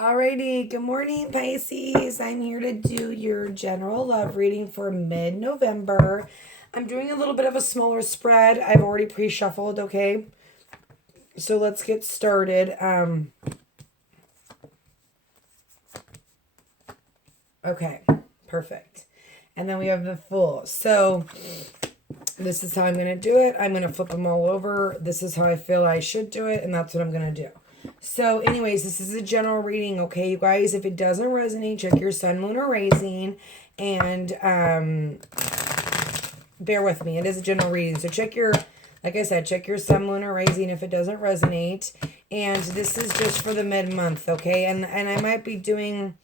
Alrighty, good morning, Pisces. I'm here to do your general love reading for mid-November. I'm doing a little bit of a smaller spread. I've already pre-shuffled, okay? So let's get started. Okay, perfect. And then we have the full. So this is how I'm going to do it. I'm going to flip them all over. This is how I feel I should do it, and that's what I'm going to do. So anyways, this is a general reading, okay, you guys? If it doesn't resonate, check your sun, moon, or rising, and bear with me. It is a general reading, so check your, like I said, check your sun, moon, or rising if it doesn't resonate. And this is just for the mid-month, okay? And I might be doing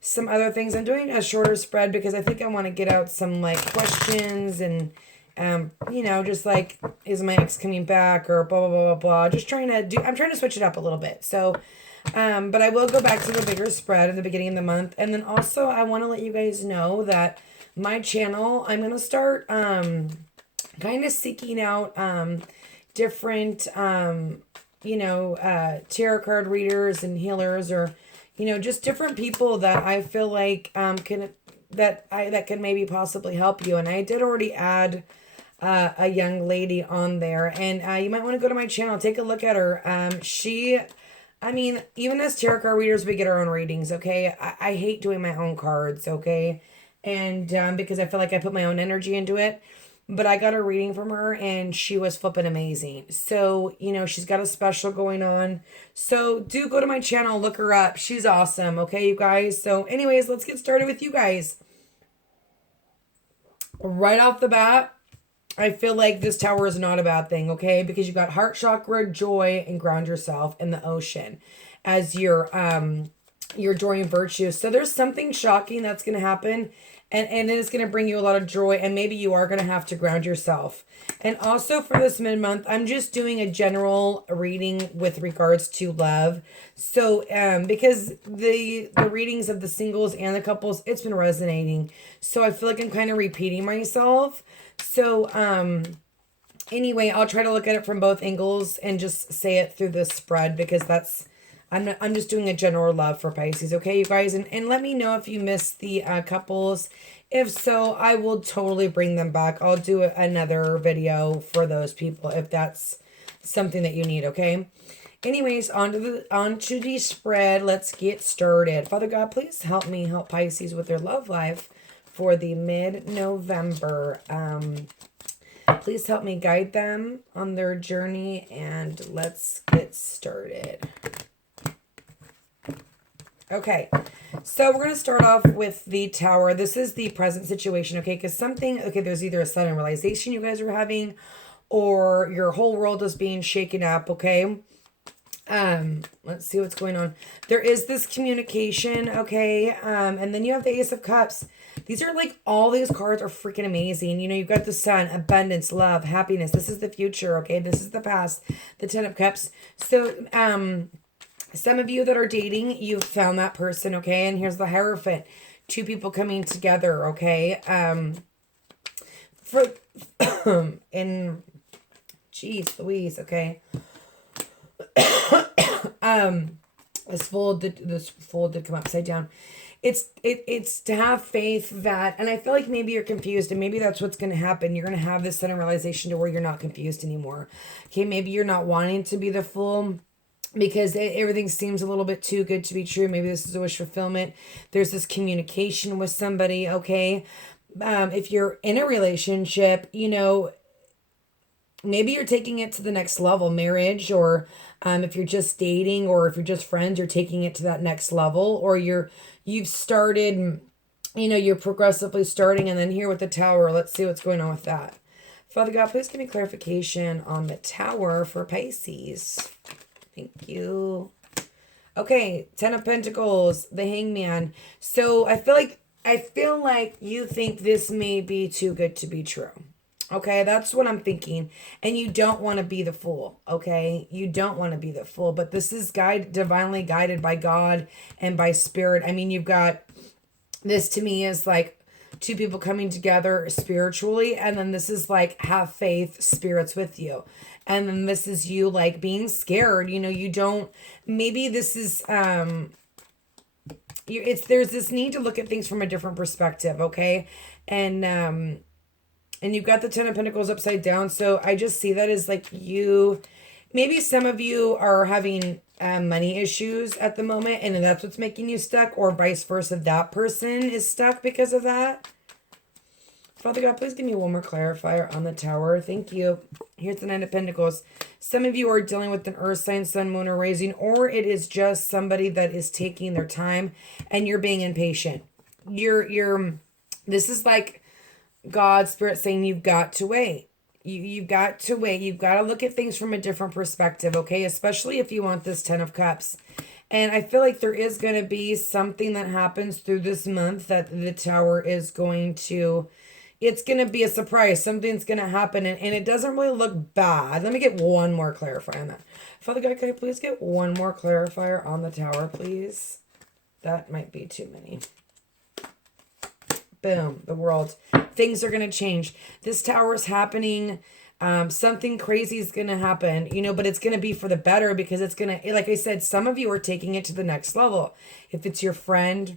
some other things. I'm doing a shorter spread because I think I want to get out some, like, questions and just like, is my ex coming back or blah, blah, blah, blah, blah. I'm trying to switch it up a little bit. So, but I will go back to the bigger spread at the beginning of the month. And then also I want to let you guys know that my channel, I'm going to start, kind of seeking out, different, tarot card readers and healers, or, just different people that I feel like, that can maybe possibly help you. And I did already add a young lady on there, and you might want to go to my channel, take a look at her. Even as tarot card readers, we get our own readings, okay? I hate doing my own cards, okay? And because I feel like I put my own energy into it. But I got a reading from her, and she was flipping amazing. So, she's got a special going on. So do go to my channel, look her up. She's awesome, okay, you guys? So anyways, let's get started with you guys. Right off the bat, I feel like this tower is not a bad thing, okay? Because you got heart chakra, joy, and ground yourself in the ocean as your joy and virtue. So there's something shocking that's going to happen, and it's going to bring you a lot of joy, and maybe you are going to have to ground yourself. And also for this mid-month, I'm just doing a general reading with regards to love. So because the readings of the singles and the couples, it's been resonating. So I feel like I'm kind of repeating myself. So anyway, I'll try to look at it from both angles and just say it through this spread, because I'm just doing a general love for Pisces, okay, you guys? And let me know if you missed the couples. If so, I will totally bring them back. I'll do another video for those people if that's something that you need, okay? Anyways, onto the spread. Let's get started. Father God, please help me help Pisces with their love life for the mid-November. Please help me guide them on their journey, and let's get started. Okay, so we're going to start off with the tower. This is the present situation, okay? Because there's either a sudden realization you guys are having, or your whole world is being shaken up, okay? Let's see what's going on. There is this communication, okay? And then you have the Ace of Cups. These are like, all these cards are freaking amazing. You've got the Sun, abundance, love, happiness. This is the future, okay? This is the past, the Ten of Cups. So, some of you that are dating, you've found that person, okay? And here's the Hierophant. Two people coming together, okay? Jeez Louise, okay? This fold did come upside down. It's to have faith that, and I feel like maybe you're confused, and maybe that's what's going to happen. You're going to have this sudden realization to where you're not confused anymore. Okay, maybe you're not wanting to be the fool, because everything seems a little bit too good to be true. Maybe this is a wish fulfillment. There's this communication with somebody, okay? If you're in a relationship, maybe you're taking it to the next level, marriage, or if you're just dating, or if you're just friends, you're taking it to that next level, or you've started, you're progressively starting. And then here with the tower, let's see what's going on with that. Father God, please give me clarification on the tower for Pisces. Thank you. Okay, Ten of Pentacles, the Hangman. So I feel like you think this may be too good to be true. Okay, that's what I'm thinking. And you don't want to be the fool, okay? You don't want to be the fool. But this is divinely guided by God and by Spirit. You've got, this to me is like two people coming together spiritually, and then this is like, have faith, Spirit's with you. And then this is you like being scared, you don't, maybe this is there's this need to look at things from a different perspective, okay? And you've got the Ten of Pentacles upside down. So I just see that as like maybe some of you are having money issues at the moment, and that's what's making you stuck, or vice versa. That person is stuck because of that. Father God, please give me one more clarifier on the Tower. Thank you. Here's the Nine of Pentacles. Some of you are dealing with an earth sign, sun, moon, or rising, or it is just somebody that is taking their time and you're being impatient. This is like God's Spirit saying you've got to wait. You've got to wait. You've got to look at things from a different perspective, okay? Especially if you want this Ten of Cups. And I feel like there is going to be something that happens through this month that the Tower is going to... It's going to be a surprise. Something's going to happen, and it doesn't really look bad. Let me get one more clarifier on that. Father God, can I please get one more clarifier on the Tower, please? That might be too many. Boom, the World. Things are going to change. This Tower is happening. Something crazy is going to happen, but it's going to be for the better, because it's going to, like I said, some of you are taking it to the next level. If it's your friend,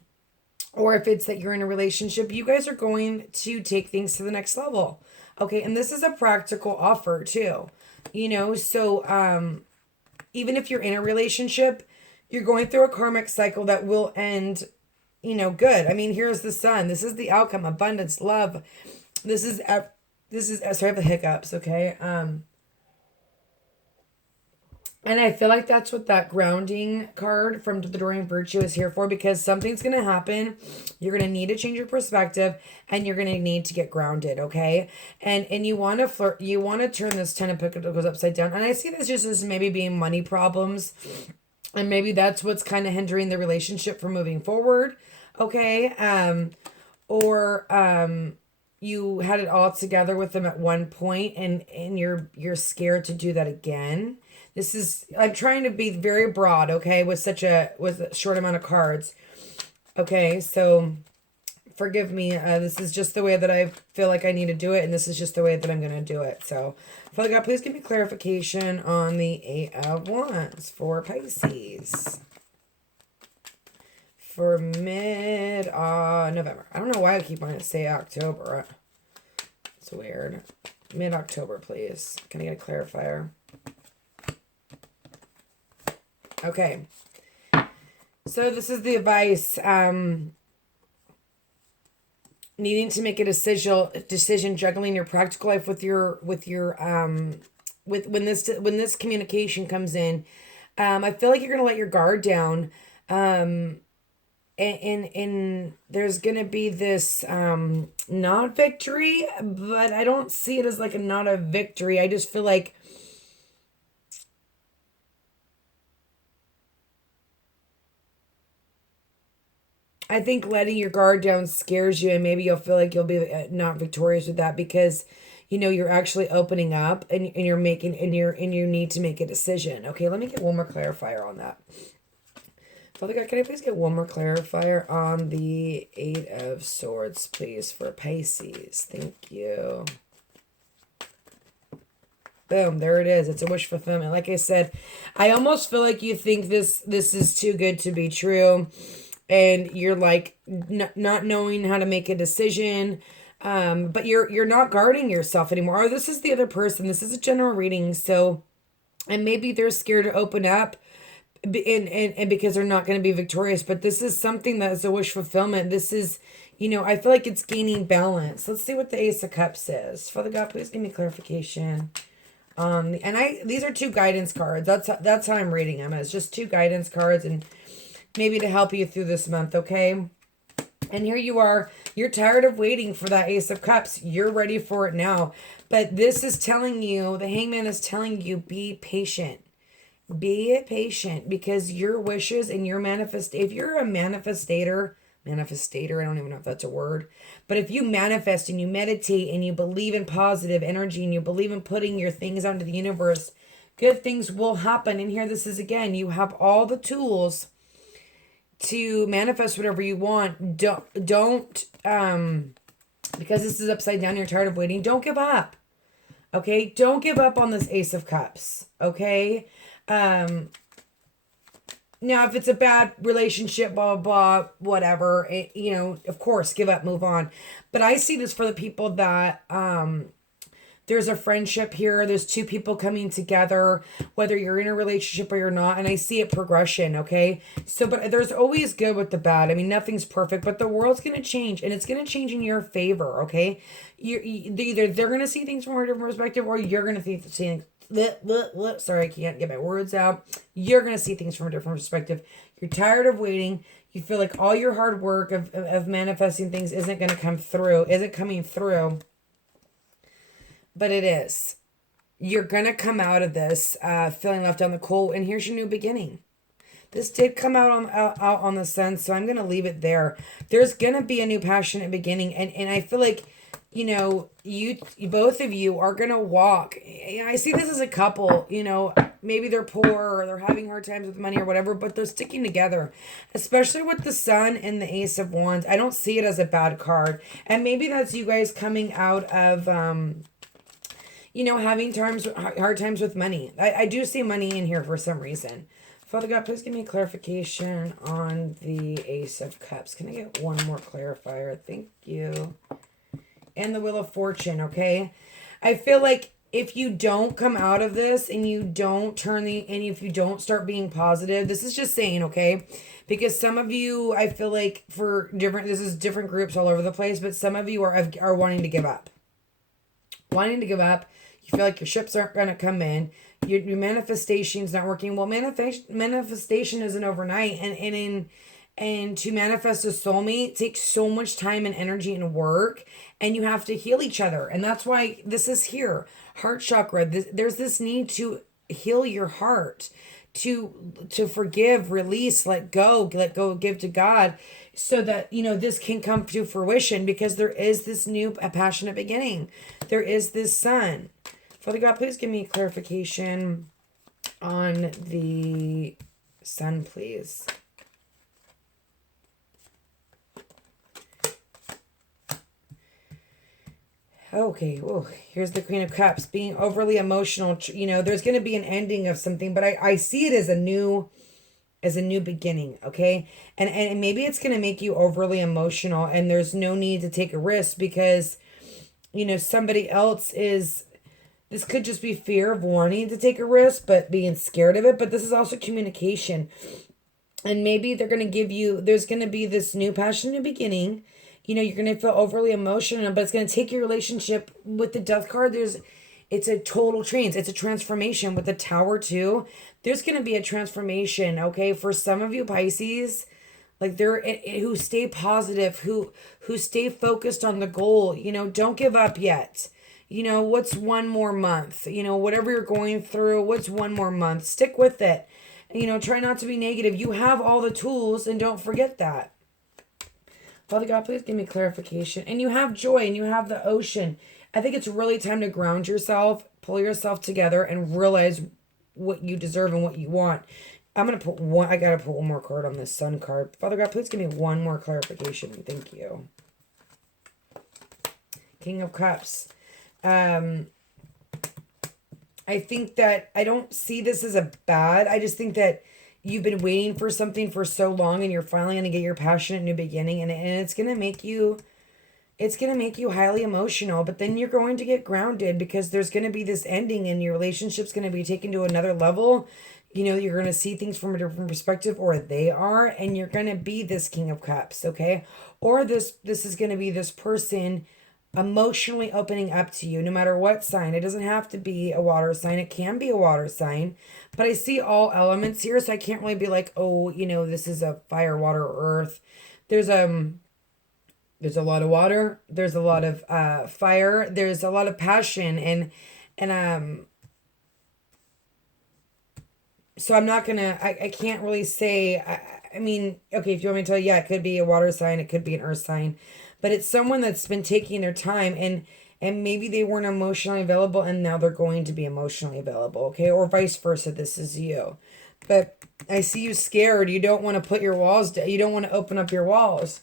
or if it's that you're in a relationship, you guys are going to take things to the next level. Okay, and this is a practical offer too. So even if you're in a relationship, you're going through a karmic cycle that will end, good. I mean, here's the Sun. This is the outcome, abundance, love. This is sorry, I have the hiccups, okay? And I feel like that's what that grounding card from the Dorian Virtue is here for, because something's going to happen. You're going to need to change your perspective, and you're going to need to get grounded, okay? And you want to flirt, you want to turn this Ten of Pentacles upside down. And I see this just as maybe being money problems, and maybe that's what's kind of hindering the relationship from moving forward, okay? Or you had it all together with them at one point, and you're scared to do that again. I'm trying to be very broad, okay, with a short amount of cards. Okay, so forgive me. This is just the way that I feel like I need to do it, and this is just the way that I'm going to do it. So, Father God, please give me clarification on the Eight of Wands for Pisces. For mid-November. I don't know why I keep wanting to say October. It's weird. Mid-October, please. Can I get a clarifier? Okay, so this is the advice. Needing to make a decision, juggling your practical life with when this communication comes in. I feel like you're gonna let your guard down. And there's gonna be this not victory, but I don't see it as like not a victory. I just feel like I think letting your guard down scares you, and maybe you'll feel like you'll be not victorious with that, because you're actually opening up, and you're making and you need to make a decision. Okay, let me get one more clarifier on that. Father God, can I please get one more clarifier on the Eight of Swords, please, for Pisces? Thank you. Boom, there it is. It's a wish fulfillment. Like I said, I almost feel like you think this is too good to be true. And you're like not knowing how to make a decision, but you're not guarding yourself anymore. Or this is the other person. This is a general reading, so, and maybe they're scared to open up, and because they're not going to be victorious. But this is something that is a wish fulfillment. This is, I feel like it's gaining balance. Let's see what the Ace of Cups is. Father God, please give me clarification. These are two guidance cards. That's how I'm reading them. It's just two guidance cards, and maybe to help you through this month, okay? And here you are. You're tired of waiting for that Ace of Cups. You're ready for it now. But this is telling you, the Hangman is telling you, be patient. Be patient, because your wishes and your if you're a manifestator, I don't even know if that's a word, but if you manifest and you meditate and you believe in positive energy and you believe in putting your things out into the universe, good things will happen. And here this is again, you have all the tools to manifest whatever you want. Don't because this is upside down, you're tired of waiting, don't give up. Okay, don't give up on this Ace of Cups. Okay, Now, if it's a bad relationship, blah, blah, blah, whatever, you know, of course, give up, move on. But I see this for the people that, there's a friendship here. There's two people coming together, whether you're in a relationship or you're not. And I see it progression, okay? So, but there's always good with the bad. I mean, nothing's perfect, but the world's going to change and it's going to change in your favor, okay? Either they're going to see things from a different perspective or you're going to see things. Sorry, I can't get my words out. You're going to see things from a different perspective. You're tired of waiting. You feel like all your hard work of manifesting things isn't going to come through, isn't coming through. But it is. You're going to come out of this feeling left on the cold, and here's your new beginning. This did come out on the sun, so I'm going to leave it there. There's going to be a new passionate beginning, and I feel like, you know, you both of you are going to walk. I see this as a couple, you know, maybe they're poor or they're having hard times with money or whatever, but they're sticking together, especially with the Sun and the Ace of Wands. I don't see it as a bad card, and maybe that's you guys coming out of, you know, having hard times with money. I do see money in here for some reason. Father God, please give me clarification on the Ace of Cups. Can I get one more clarifier? Thank you. And the Wheel of Fortune, okay? I feel like if you don't come out of this and you don't and if you don't start being positive, this is just saying, okay? Because some of you, I feel like this is different groups all over the place, but some of you are wanting to give up. Wanting to give up. You feel like your ships aren't going to come in. Your manifestation's not working. Well, manifestation isn't overnight. And to manifest a soulmate takes so much time and energy and work. And you have to heal each other. And that's why this is here. Heart chakra. There's this need to heal your heart. To forgive, release, let go, give to God. So that, you know, this can come to fruition. Because there is this new passionate beginning. There is this sun. Father God, please give me clarification on the sun, please. Okay, well, here's the Queen of Cups. Being overly emotional, you know, there's going to be an ending of something, but I see it as a new beginning, okay? And maybe it's going to make you overly emotional, and there's no need to take a risk because, you know, somebody else is... This could just be fear of wanting to take a risk, but being scared of it. But this is also communication. And maybe they're going to give you, there's going to be this new passionate beginning. You know, you're going to feel overly emotional, but it's going to take your relationship with the Death card. It's a total change. It's a transformation with the Tower too. There's going to be a transformation, okay? For some of you Pisces, like who stay positive, who stay focused on the goal. You know, don't give up yet. You know, what's one more month? You know, whatever you're going through, what's one more month? Stick with it. You know, try not to be negative. You have all the tools and don't forget that. Father God, please give me clarification. And you have joy and you have the ocean. I think it's really time to ground yourself, pull yourself together and realize what you deserve and what you want. I got to put one more card on this sun card. Father God, please give me one more clarification. Thank you. King of Cups. I think that I don't see this as a bad. I just think that you've been waiting for something for so long and you're finally going to get your passionate new beginning and it's going to make you highly emotional, but then you're going to get grounded because there's going to be this ending and your relationship's going to be taken to another level. You know, you're going to see things from a different perspective or they are, and you're going to be this King of Cups. Okay. Or this is going to be this person emotionally opening up to you, no matter what sign. It doesn't have to be a water sign. It can be a water sign, but I see all elements here, so I can't really be like, oh, you know, this is a fire, water, or earth. There's a lot of water. There's a lot of fire. There's a lot of passion, and so I'm not gonna. I can't really say. I mean, okay, if you want me to tell you, yeah, it could be a water sign. It could be an earth sign. But it's someone that's been taking their time and maybe they weren't emotionally available and now they're going to be emotionally available, okay? Or vice versa, this is you. But I see you scared. You don't want to put your walls down. You don't want to open up your walls.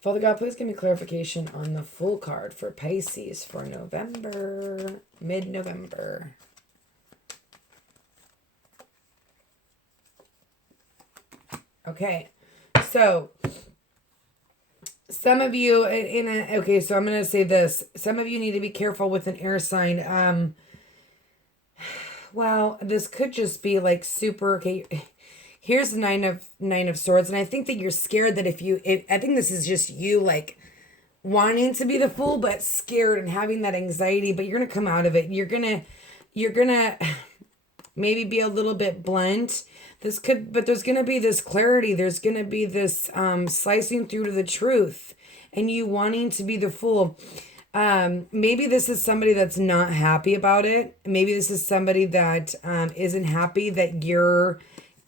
Father God, please give me clarification on the Fool card for Pisces for November, mid-November. Okay. So some of you okay, so I'm going to say this. Some of you need to be careful with an air sign. Well, this could just be like super okay. Here's the nine of swords, and I think that you're scared that I think this is just you like wanting to be the fool but scared and having that anxiety, but you're going to come out of it. You're going to maybe be a little bit blunt. But there's going to be this clarity. There's going to be this slicing through to the truth and you wanting to be the fool. Maybe this is somebody that's not happy about it. Maybe this is somebody that isn't happy that you're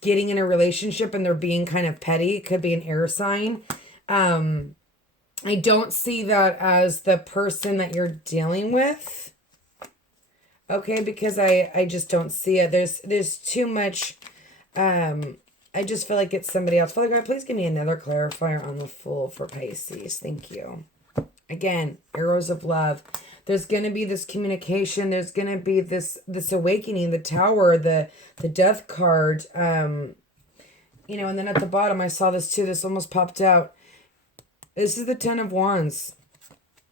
getting in a relationship and they're being kind of petty. It could be an air sign. I don't see that as the person that you're dealing with. Okay, because I just don't see it. There's too much. I just feel like it's somebody else. Father God, please give me another clarifier on the Fool for Pisces. Thank you. Again, arrows of love. There's going to be this communication. There's going to be this awakening, the Tower, the Death card. And then at the bottom, I saw this too. This almost popped out. This is the Ten of Wands.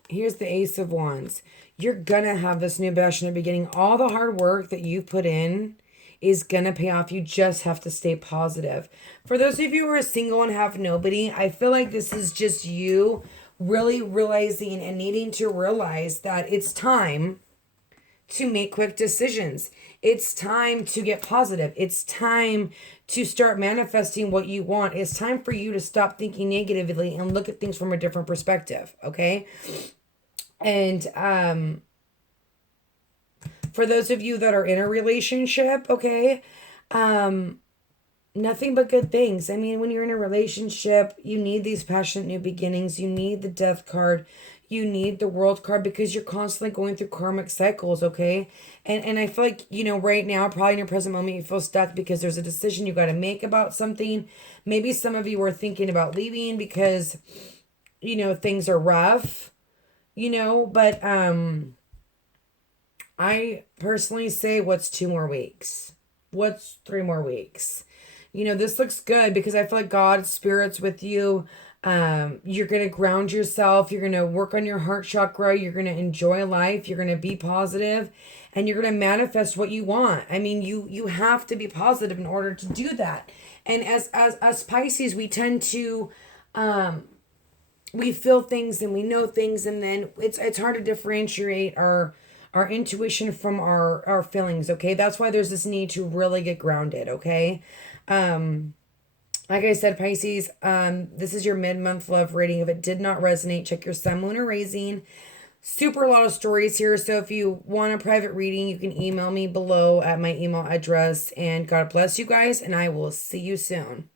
Here's the Ace of Wands. You're going to have this new passionate beginning. All the hard work that you've put in is going to pay off. You just have to stay positive. For those of you who are single and have nobody, I feel like this is just you really realizing and needing to realize that it's time to make quick decisions. It's time to get positive. It's time to start manifesting what you want. It's time for you to stop thinking negatively and look at things from a different perspective, okay? And for those of you that are in a relationship, okay, nothing but good things. I mean, when you're in a relationship, you need these passionate new beginnings. You need the Death card. You need the World card because you're constantly going through karmic cycles, okay? And I feel like, right now, probably in your present moment, you feel stuck because there's a decision you got to make about something. Maybe some of you are thinking about leaving because, things are rough, but I personally say, what's 2 more weeks? What's 3 more weeks? This looks good because I feel like God's Spirit's with you. You're going to ground yourself. You're going to work on your heart chakra. You're going to enjoy life. You're going to be positive and you're going to manifest what you want. I mean, you have to be positive in order to do that. And as Pisces, we tend to, we feel things and we know things, and then it's hard to differentiate our intuition from our feelings, okay? That's why there's this need to really get grounded, okay? Like I said, Pisces, this is your mid-month love reading. If it did not resonate, check your sun, moon, or rising. Super a lot of stories here, so if you want a private reading, you can email me below at my email address, and God bless you guys, and I will see you soon.